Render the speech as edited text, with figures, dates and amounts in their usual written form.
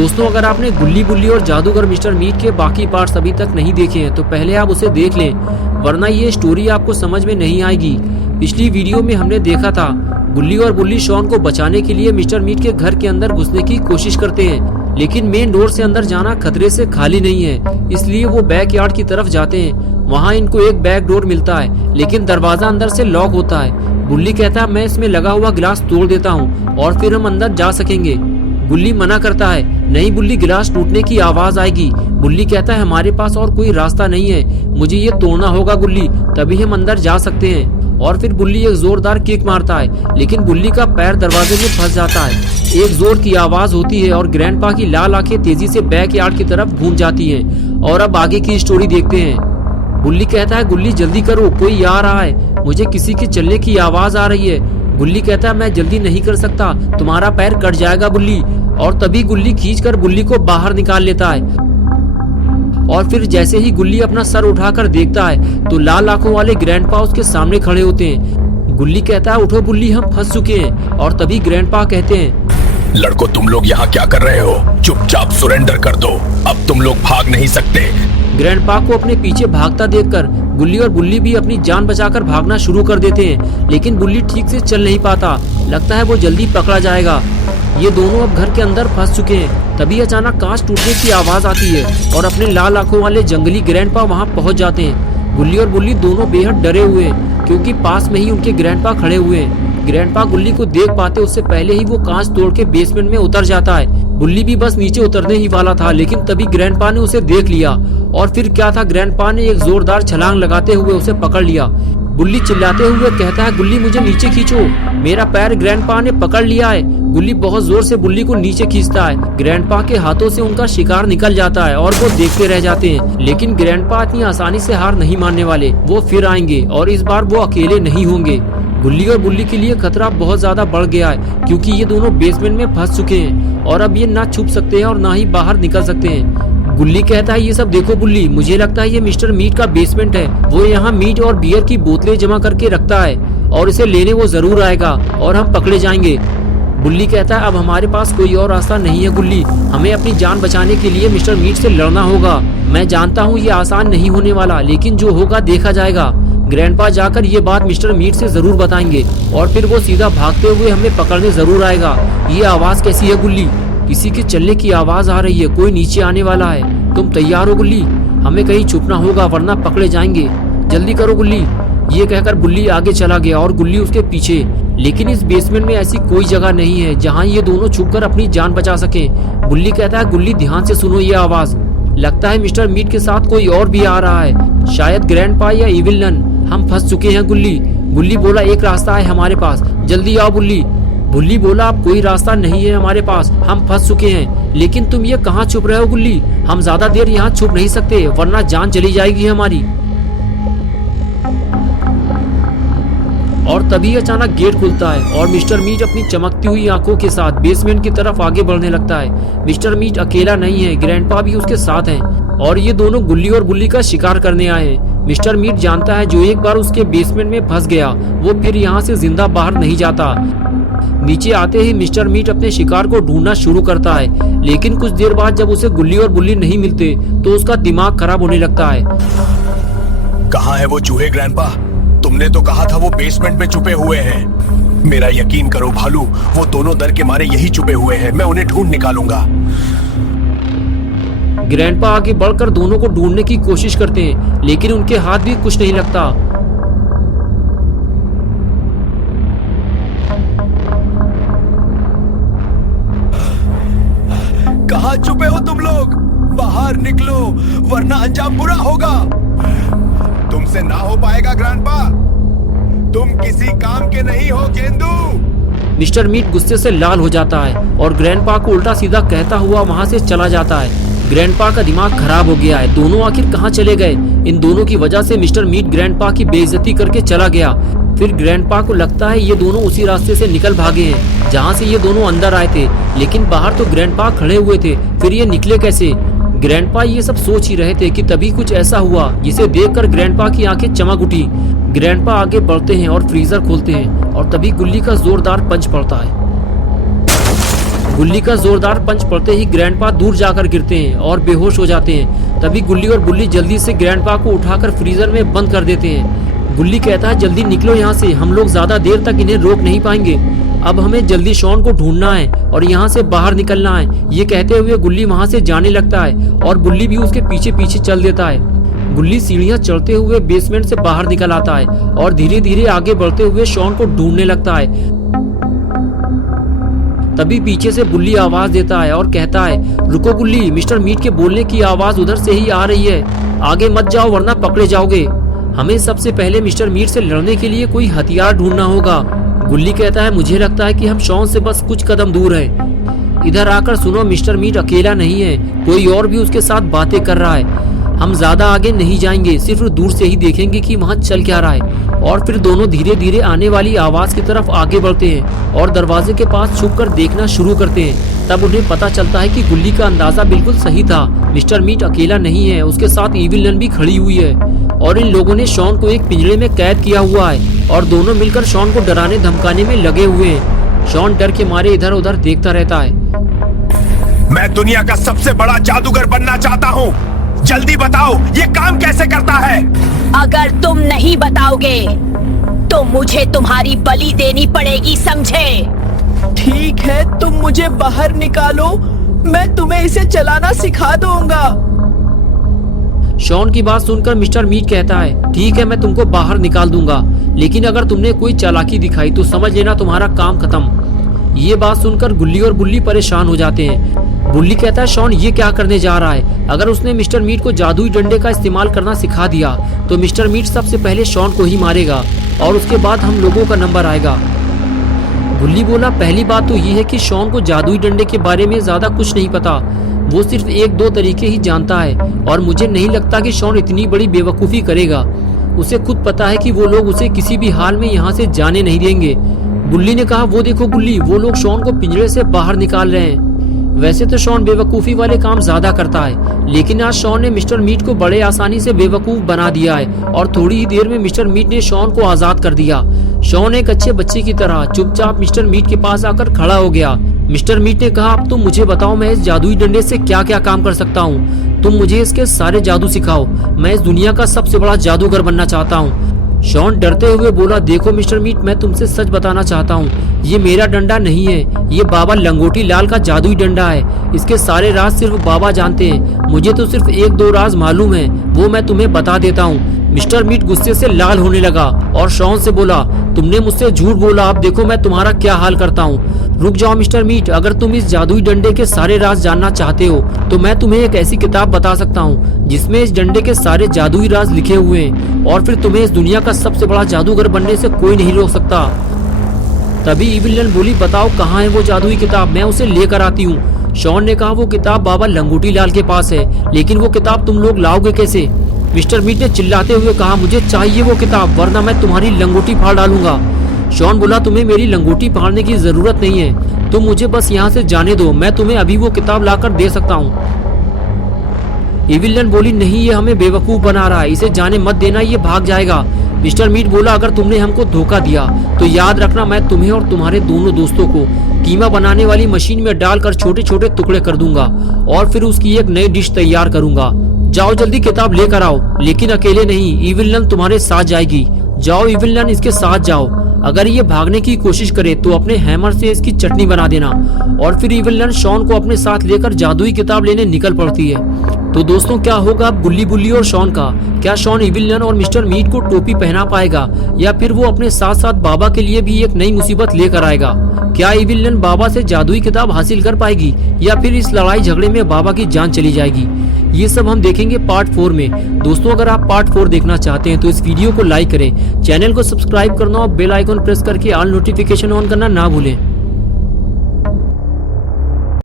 दोस्तों, अगर आपने गुल्ली बुल्ली और जादूगर मिस्टर मीट के बाकी पार्ट्स अभी तक नहीं देखे हैं तो पहले आप उसे देख लें, वरना ये स्टोरी आपको समझ में नहीं आएगी। पिछली वीडियो में हमने देखा था गुल्ली और बुल्ली शॉन को बचाने के लिए मिस्टर मीट के घर के अंदर घुसने की कोशिश करते हैं, लेकिन मेन डोर से अंदर जाना खतरे से खाली नहीं है, इसलिए वो बैक यार्ड की तरफ जाते हैं। वहाँ इनको एक बैक डोर मिलता है, लेकिन दरवाजा अंदर से लॉक होता है। बुल्ली कहता है मैं इसमें लगा हुआ गिलास तोड़ देता हूँ और फिर हम अंदर जा सकेंगे। बुल्ली मना करता है, नहीं बुल्ली, गिलास टूटने की आवाज आएगी। बुल्ली कहता है हमारे पास और कोई रास्ता नहीं है, मुझे ये तोड़ना होगा गुल्ली, तभी हम अंदर जा सकते हैं। और फिर बुल्ली एक जोरदार किक मारता है, लेकिन बुल्ली का पैर दरवाजे में फंस जाता है। एक जोर की आवाज होती है और ग्रैंडपा की लाल आंखें तेजी से बैक यार्ड की तरफ घूम जाती हैं। और अब आगे की स्टोरी देखते हैं। बुल्ली कहता है गुल्ली जल्दी करो, कोई आ रहा है, मुझे किसी के चलने की आवाज आ रही है। गुल्ली कहता है मैं जल्दी नहीं कर सकता, तुम्हारा पैर कट जाएगा बुल्ली। और तभी गुल्ली खींचकर बुल्ली को बाहर निकाल लेता है। और फिर जैसे ही गुल्ली अपना सर उठाकर देखता है तो लाल आंखों वाले ग्रैंडपा उसके सामने खड़े होते हैं। गुल्ली कहता है उठो बुल्ली, हम फंस चुके हैं। और तभी ग्रैंडपा कहते हैं लड़को, तुम लोग यहाँ क्या कर रहे हो? चुपचाप सरेंडर कर दो, अब तुम लोग भाग नहीं सकते। ग्रैंडपा को अपने पीछे भागता देखकर गुल्ली और बुल्ली भी अपनी जान बचाकर भागना शुरू कर देते हैं, लेकिन बुल्ली ठीक से चल नहीं पाता, लगता है वो जल्दी पकड़ा जाएगा। ये दोनों अब घर के अंदर फंस चुके हैं। तभी अचानक कांच टूटने की आवाज आती है और अपने लाल आंखों वाले जंगली ग्रैंडपा वहाँ पहुँच जाते हैं। गुल्ली और बुल्ली दोनों बेहद डरे हुए हैं, क्योंकि पास में ही उनके ग्रैंडपा खड़े हुए हैं। ग्रैंडपा गुल्ली को देख पाते उससे पहले ही वो कांच तोड़ के बेसमेंट में उतर जाता है। बुल्ली भी बस नीचे उतरने ही वाला था, लेकिन तभी ग्रैंडपा ने उसे देख लिया। और फिर क्या था, ग्रैंडपा ने एक जोरदार छलांग लगाते हुए उसे पकड़ लिया। बुल्ली चिल्लाते हुए कहता है गुल्ली मुझे नीचे खींचो, मेरा पैर ग्रैंडपा ने पकड़ लिया है। गुल्ली बहुत जोर से बुल्ली को नीचे खींचता है। ग्रैंडपा के हाथों से उनका शिकार निकल जाता है और वो देखते रह जाते हैं, लेकिन ग्रैंडपा इतनी आसानी से हार नहीं मानने वाले। वो फिर आएंगे और इस बार वो अकेले नहीं होंगे। गुल्ली और बुल्ली के लिए खतरा बहुत ज्यादा बढ़ गया है, क्योंकि ये दोनों बेसमेंट में फंस चुके हैं और अब ये ना छुप सकते हैं और ना ही बाहर निकल सकते हैं। गुल्ली कहता है ये सब देखो बुल्ली, मुझे लगता है ये मिस्टर मीट का बेसमेंट है। वो यहाँ मीट और बियर की बोतलें जमा करके रखता है और इसे लेने वो जरूर आएगा और हम पकड़े जाएंगे। बुल्ली कहता है अब हमारे पास कोई और रास्ता नहीं है गुल्ली, हमें अपनी जान बचाने के लिए मिस्टर मीट से लड़ना होगा। मैं जानता हूँ ये आसान नहीं होने वाला, लेकिन जो होगा देखा जाएगा। ग्रैंडपा जाकर ये बात मिस्टर मीट से जरूर बताएंगे और फिर वो सीधा भागते हुए हमें पकड़ने जरूर आएगा। ये आवाज कैसी है गुल्ली? किसी के चलने की आवाज आ रही है, कोई नीचे आने वाला है। तुम तैयार हो गुल्ली? हमें कहीं छुपना होगा वरना पकड़े जाएंगे, जल्दी करो गुल्ली। ये कहकर बुल्ली आगे चला गया और गुल्ली उसके पीछे। लेकिन इस बेसमेंट में ऐसी कोई जगह नहीं है जहाँ ये दोनों छुपकर अपनी जान बचा सके। बुल्ली कहता है गुल्ली ध्यान से सुनो ये आवाज, लगता है मिस्टर मीट के साथ कोई और भी आ रहा है, शायद ग्रैंडपा या इविल नन। हम फंस चुके हैं गुल्ली। बुल्ली बोला एक रास्ता है हमारे पास, जल्दी आओ बुल्ली। बुल्ली बोला अब कोई रास्ता नहीं है हमारे पास, हम फंस चुके हैं। लेकिन तुम ये कहाँ छुप रहे हो गुल्ली? हम ज्यादा देर यहाँ छुप नहीं सकते वरना जान चली जाएगी हमारी। और तभी अचानक गेट खुलता है और मिस्टर मीट अपनी चमकती हुई आंखों के साथ बेसमेंट की तरफ आगे बढ़ने लगता है। मिस्टर मीट अकेला नहीं है, ग्रैंडपा भी उसके साथ हैं और ये दोनों गुल्ली और बुल्ली का शिकार करने आए हैं। मिस्टर मीट जानता है जो एक बार उसके बेसमेंट में फंस गया वो फिर यहाँ से जिंदा बाहर नहीं जाता। नीचे आते ही मिस्टर मीट अपने शिकार को ढूंढना शुरू करता है, लेकिन कुछ देर बाद जब उसे गुल्ली और बुल्ली नहीं मिलते तो उसका दिमाग खराब होने लगता है। कहाँ है वो चूहे ग्रैंडपा? तुमने तो कहा था वो बेसमेंट में छुपे हुए हैं। मेरा यकीन करो भालू, वो दोनों डर के मारे यही छुपे हुए हैं, मैं उन्हें ढूंढ निकालूंगा। ग्रैंडपा आगे बढ़कर दोनों को ढूंढने की कोशिश करते हैं, लेकिन उनके हाथ भी कुछ नहीं लगता। कहाँ छुपे हो तुम लोग? बाहर निकलो वरना अंजाम बुरा होगा। तुमसे ना हो पाएगा ग्रैंडपा, तुम किसी काम के नहीं हो गेंदू। मिस्टर मीट गुस्से से लाल हो जाता है और ग्रैंडपा को उल्टा सीधा कहता हुआ वहाँ से चला जाता है। ग्रैंडपा का दिमाग खराब हो गया है, दोनों आखिर कहाँ चले गए? इन दोनों की वजह से मिस्टर मीट ग्रैंडपा की बेइज्जती करके चला गया। फिर ग्रैंडपा को लगता है ये दोनों उसी रास्ते से निकल भागे हैं जहाँ से ये दोनों अंदर आए थे, लेकिन बाहर तो ग्रैंडपा खड़े हुए थे, फिर ये निकले कैसे? ग्रैंडपा ये सब सोच ही रहे थे कि तभी कुछ ऐसा हुआ जिसे देखकर ग्रैंडपा की आंखें चमक उठी। ग्रैंडपा आगे बढ़ते हैं और फ्रीजर खोलते हैं और तभी गुल्ली का जोरदार पंच पड़ता है। गुल्ली का जोरदार पंच पड़ते ही ग्रैंडपा दूर जाकर गिरते हैं और बेहोश हो जाते हैं। तभी गुल्ली और बुल्ली जल्दी से ग्रैंडपा को उठाकर फ्रीजर में बंद कर देते हैं। गुल्ली कहता है जल्दी निकलो यहाँ से, हम लोग ज्यादा देर तक इन्हें रोक नहीं पाएंगे। अब हमें जल्दी शॉन को ढूंढना है और यहाँ से बाहर निकलना है। ये कहते हुए गुल्ली वहाँ से जाने लगता है और बुल्ली भी उसके पीछे पीछे चल देता है। गुल्ली सीढ़ियाँ चढ़ते हुए बेसमेंट से बाहर निकल आता है और धीरे धीरे आगे बढ़ते हुए शॉन को ढूंढने लगता है। तभी पीछे से बुल्ली आवाज देता है और कहता है रुको गुल्ली, मिस्टर मीट के बोलने की आवाज उधर से ही आ रही है, आगे मत जाओ वरना पकड़े जाओगे। हमें सबसे पहले मिस्टर मीट से लड़ने के लिए कोई हथियार ढूंढना होगा। गुल्ली कहता है मुझे लगता है कि हम शॉन से बस कुछ कदम दूर हैं। इधर आकर सुनो, मिस्टर मीट अकेला नहीं है, कोई और भी उसके साथ बातें कर रहा है। हम ज्यादा आगे नहीं जाएंगे, सिर्फ दूर से ही देखेंगे कि वहाँ चल क्या रहा है। और फिर दोनों धीरे धीरे आने वाली आवाज की तरफ आगे बढ़ते हैं और दरवाजे के पास छुपकर देखना शुरू करते हैं। तब उन्हें पता चलता है कि गुल्ली का अंदाजा बिल्कुल सही था, मिस्टर मीट अकेला नहीं है, उसके साथ इविल नन भी खड़ी हुई है और इन लोगों ने शॉन को एक पिंजरे में कैद किया हुआ है और दोनों मिलकर शॉन को डराने धमकाने में लगे हुए हैं। शॉन डर के मारे इधर उधर देखता रहता है। मैं दुनिया का सबसे बड़ा जादूगर बनना चाहता हूँ, जल्दी बताओ ये काम कैसे करता है। अगर तुम नहीं बताओगे तो मुझे तुम्हारी बलि देनी पड़ेगी, समझे? ठीक है, तुम मुझे बाहर निकालो, मैं तुम्हें इसे चलाना सिखा दूंगा। शॉन की बात सुनकर मिस्टर मीट कहता है ठीक है, मैं तुमको बाहर निकाल दूंगा, लेकिन अगर तुमने कोई चालाकी दिखाई तो समझ लेना तुम्हारा काम खत्म। ये बात सुनकर गुल्ली और बुल्ली परेशान हो जाते हैं। बुल्ली कहता है शॉन ये क्या करने जा रहा है, अगर उसने मिस्टर मीट को जादुई डंडे का इस्तेमाल करना सिखा दिया तो मिस्टर मीट सबसे पहले शॉन को ही मारेगा और उसके बाद हम लोगों का नंबर आएगा। बुल्ली बोला पहली बात तो ये है कि शॉन को जादुई डंडे के बारे में ज्यादा कुछ नहीं पता, वो सिर्फ एक दो तरीके ही जानता है और मुझे नहीं लगता कि शॉन इतनी बड़ी बेवकूफ़ी करेगा। उसे खुद पता है कि वो लोग उसे किसी भी हाल में यहाँ से जाने नहीं देंगे। बुल्ली ने कहा वो देखो गुल्ली, वो लोग शॉन को पिंजरे से बाहर निकाल रहे हैं। वैसे तो शॉन बेवकूफ़ी वाले काम ज्यादा करता है, लेकिन आज शॉन ने मिस्टर मीट को बड़े आसानी से बेवकूफ बना दिया है और थोड़ी ही देर में मिस्टर मीट ने शॉन को आजाद कर दिया। शॉन एक अच्छे बच्चे की तरह चुपचाप मिस्टर मीट के पास आकर खड़ा हो गया। मिस्टर मीट ने कहा अब तुम मुझे बताओ मैं इस जादुई डंडे से क्या क्या काम कर सकता हूँ, तुम मुझे इसके सारे जादू सिखाओ, मैं इस दुनिया का सबसे बड़ा जादूगर बनना चाहता हूँ। शॉन डरते हुए बोला देखो मिस्टर मीट, मैं तुमसे सच बताना चाहता हूँ, ये मेरा डंडा नहीं है, ये बाबा लंगोटी लाल का जादुई डंडा है। इसके सारे राज सिर्फ बाबा जानते हैं, मुझे तो सिर्फ एक दो राज मालूम है, वो मैं तुम्हें बता देता हूँ। मिस्टर मीट गुस्से से लाल होने लगा और शॉन से बोला तुमने मुझसे झूठ बोला, अब देखो मैं तुम्हारा क्या हाल करता हूँ। रुक जाओ मिस्टर मीट, अगर तुम इस जादुई डंडे के सारे राज जानना चाहते हो तो मैं तुम्हें एक ऐसी किताब बता सकता हूँ जिसमें इस डंडे के सारे जादुई राज लिखे हुए हैं और फिर तुम्हें इस दुनिया का सबसे बड़ा जादूगर बनने से कोई नहीं रोक सकता। तभी इविल नन बोली बताओ कहाँ है वो जादुई किताब, मैं उसे लेकर आती हूँ। शॉन ने कहा वो किताब बाबा लंगोटी लाल के पास है, लेकिन वो किताब तुम लोग लाओगे कैसे? मिस्टर मीट ने चिल्लाते हुए कहा मुझे चाहिए वो किताब, वरना मैं तुम्हारी लंगोटी फाड़ डालूंगा। शॉन बोला तुम्हें मेरी लंगोटी फाड़ने की जरूरत नहीं है, तुम मुझे बस यहाँ से जाने दो, मैं तुम्हें अभी वो किताब लाकर दे सकता हूँ। इविल नन बोली नहीं, ये हमें बेवकूफ बना रहा है, इसे जाने मत देना, ये भाग जाएगा। मिस्टर मीट बोला अगर तुमने हमको धोखा दिया तो याद रखना मैं तुम्हें और तुम्हारे दोनों दोस्तों को कीमा बनाने वाली मशीन में डालकर छोटे छोटे टुकड़े कर दूंगा और फिर उसकी एक नई डिश तैयार करूंगा। जाओ जल्दी किताब लेकर आओ, लेकिन अकेले नहीं, इविल नन तुम्हारे साथ जाएगी। जाओ इविल नन, इसके साथ जाओ। अगर ये भागने की कोशिश करे तो अपने हैमर से इसकी चटनी बना देना। और फिर इविल नन शॉन को अपने साथ लेकर जादुई किताब लेने निकल पड़ती है। तो दोस्तों क्या होगा अब गुल्ली बुल्ली और शॉन का? क्या शॉन इविल नन और मिस्टर मीट को टोपी पहना पाएगा या फिर वो अपने साथ साथ बाबा के लिए भी एक नई मुसीबत लेकर आएगा? क्या इविल नन बाबा से जादुई किताब हासिल कर पाएगी या फिर इस लड़ाई झगड़े में बाबा की जान चली जाएगी? ये सब हम देखेंगे पार्ट 4 में। दोस्तों अगर आप पार्ट 4 देखना चाहते हैं तो इस वीडियो को लाइक करें, चैनल को सब्सक्राइब करना और बेल आइकन प्रेस करके ऑल नोटिफिकेशन ऑन करना ना भूलें।